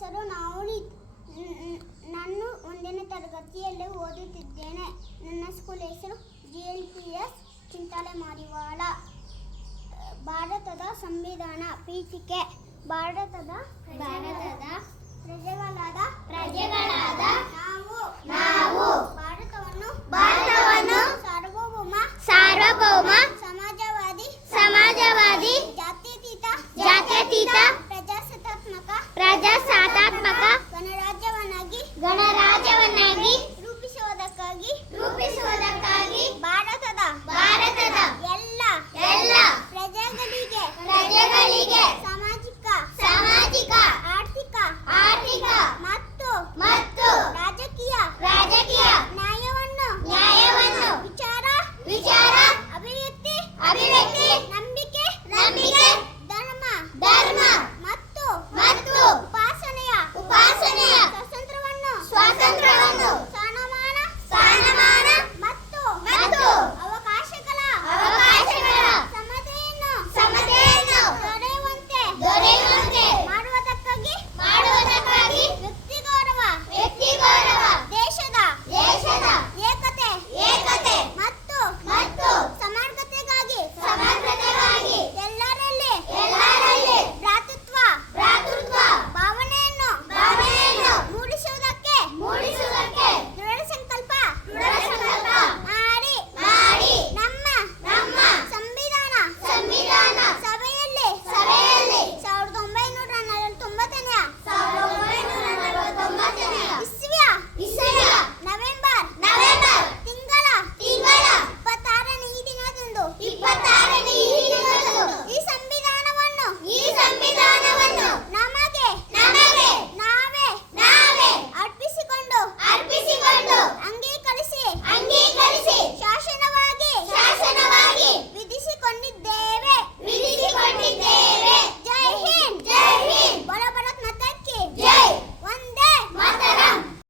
ಹೆಸರು ನವನಿ. ನಾನು 1ನೇ ತರಗತಿಯಲ್ಲಿ ಓದುತ್ತಿದ್ದೇನೆ. ನನ್ನ ಸ್ಕೂಲ್ ಹೆಸರು GLPS ಚಿಂತಾಲೆ ಮಾರಿವಾಳ. ಭಾರತದ ಸಂವಿಧಾನ ಪೀಠಿಕೆ. ಭಾರತದ ಪ್ರಜೆಗಳಾದ ನಾವು ಭಾರತವನ್ನು ಸಾರ್ವಭೌಮ ಸಮಾಜವಾದಿ ಜಾತ್ಯತೀತ ಪ್ರಜಾಸತ್ತಾತ್ಮಕ ಗಣರಾಜ್ಯವನ್ನಾಗಿ ರೂಪಿಸುವುದಕ್ಕಾಗಿ ಭಾರತದ ಎಲ್ಲ ಪ್ರಜೆಗಳಿಗೆ